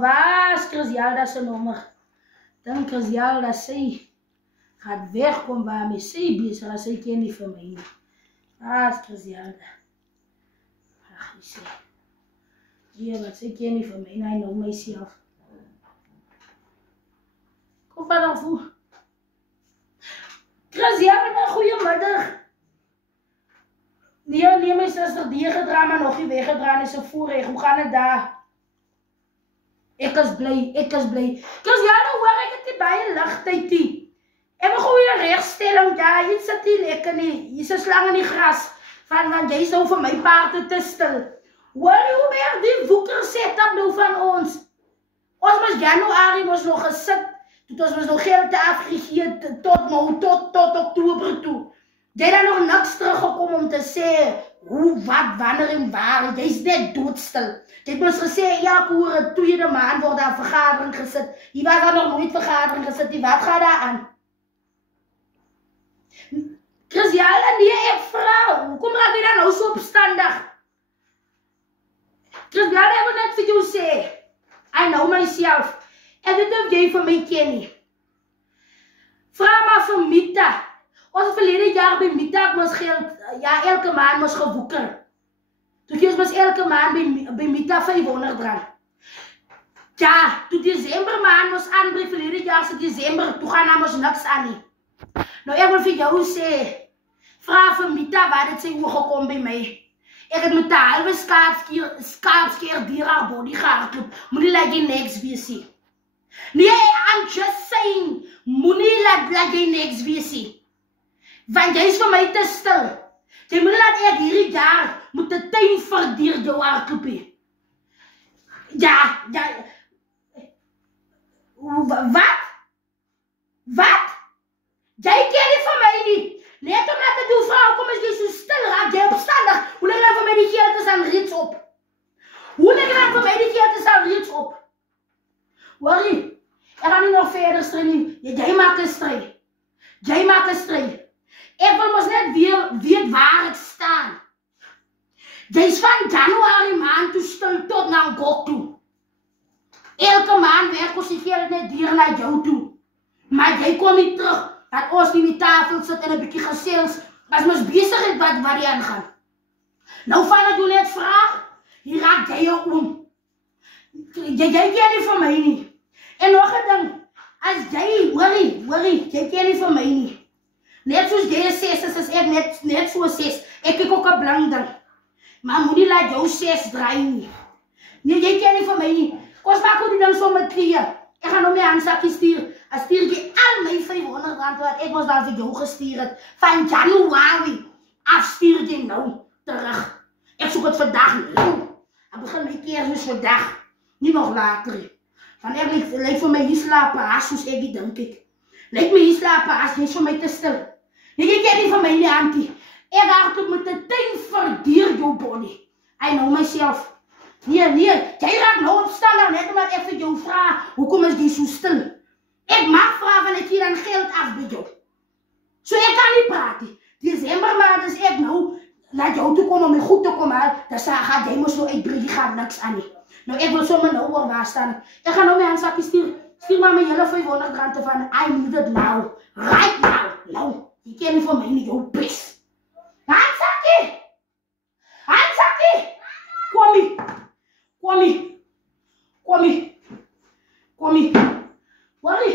Waar is Griselda se nommer? Dan Griselda sy gaat wegkom waarmee sy bezig is, sy ken nie vir my nie. Waar is Griselda? Ach, jy sê. Ja, wat sy ken nie vir my nie, hy nou myself. Kom van af hoe. Griselda, goeiemiddag. Nee, my sister, die gedra, maar nog nie weggedra, is een voorrecht. Hoe gaan het daar? Ek is blij. Griselda, hoor, ek het die baie lichtheid die. En een goeie rechtstelling, ja, jy sit nie lekker nie. Jy is slang in die gras, want jy is nou vir my paard te stil. Hoor jy hoe weer die woeker setup nou van ons? Ons was Januarie ons nog gesit, toe ons nog geld afgegeet, tot oktober toe. Jy het dan nog niks teruggekom om te sê, hoe, wat, wanneer en waar, jy is net doodstil. Jy het ons gesê, ja, koer, tweede maand word daar vergadering gesit. Jy was daar nog nooit vergadering gesit, die wat gaat daar aan? Griselda, nee, ek vrou, hoekom raak jy dan nou so opstandig? Griselda, ek wil net vir jou sê, I know myself, ek weet of jy vir my ken nie. Vraag maar vir Mita, ons verlede jaar by Mita het ons geld, ja, elke maand ons gewoeker. Toe gee ons elke maand by Mita 500 rand. Ja, toe December maand ons aanbreek, verlede jaar se December, toe gaan ons niks aan nie. Nou ek wil vir jou sê, vraag vir Mita wat het sy oorgekom by my. Ek het met die halve skaapskeer dier haar body gehardloop, moet nie laat jy niks wees nie. Nee, I'm just saying, moet nie laat jy niks wees nie. Want jy is vir my te stil. Jy moet nie laat ek hierdie jaar moet die tuin verdier jou hardloop hee. Ja, wat? Wat? Jy ken nie van my nie. Net omdat ek jou vrou kom is jy so stil raak, jy opstandig. Hoe leg jy vir my die geld is aan reeds op? Hoe leg jy vir my die geld is aan reeds op? Worry, ek gaan nie nog verder stry nie. Jy maak een stry. Jy maak een stry. Ek wil ons net weet waar ek staan. Jy is van Januarie maand toe stil tot na Gok toe. Elke maand werk ons die geld net dier na jou toe. Maar jy kom nie terug. Dat ons nie die tafel sit en een bykie gesels, as ons bezig het wat die aangaan. Nou van ek jou net vraag, hier raak jy jou om. Jy ken nie van my nie. En nog een ding, as jy, worry, jy ken nie van my nie. Net soos jy 6 is ek net so 6, ek kyk ook een blank ding. Maar moet nie laat jou 6 draai nie. Nee, jy ken nie van my nie. Kom maak ook die ding so met 3. Ek gaan nou my handsakkie stuur. As stuur jy al my 500 rand wat ek ons dan vir jou gestuur het. Van Januarie af stuur jy nou terug. Ek soek het vandag nou. Ek begin my keer soos vandag. Nie nog later. Want ek lyk vir my hier slapen as soos ek die dink ek. Lyk my hier slapen as jy is vir my te stil. Nee, jy ken nie van my nie, auntie. Ek hardloop met die tuin verdier jou body. I know myself. Nee, jy raak nou opstandig net omdat ek vir jou vraag, hoekom is jy so stil? Ek mag vraag van ek hier dan geld af by jou. So ek kan nie praat nie. December maand is ek nou na jou toe kom om my goed te kom haal, dan gaat jy moest nou uitbreek, die gaat niks aan nie. Nou ek wil sommer nou oor waar staan. Ek gaan nou my handsakkie stuur maar my hele 500 rand van I need it now. Right now. Nou, jy ken nie van my nie, jou bes. Handsakkie! Kom hier. Worry.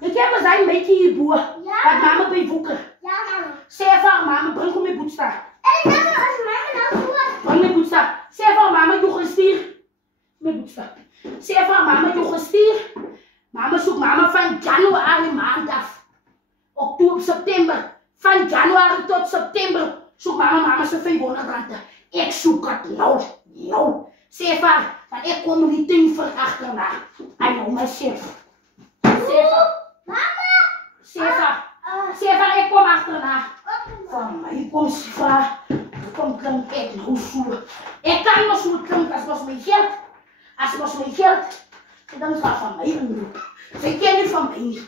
Jy ken my zijn beetje hierboe. Ja. Wat mama by woeker. Ja, mama. Sê vir mama, bring kom my boetsta. En mama, as mama nou voor. Bring my boetsta. Sê vir mama, jy gestuur. My boetsta. Sê vir mama, jy gestuur. Mama soek mama van Januarie maand af. Oktober, September. Van Januarie tot September. Soek mama se 500 rand. Ek soek het nou. Sê vir, want ek kom die tuin vir achterna. I know myself. Sê vir, mama! Sê vir, ek kom achterna. Van my kom sê vir, kom klink ek nou so. Ek kan nog so klink as was my geld. Dan gaan van my inroep. Sy ken nie van my nie.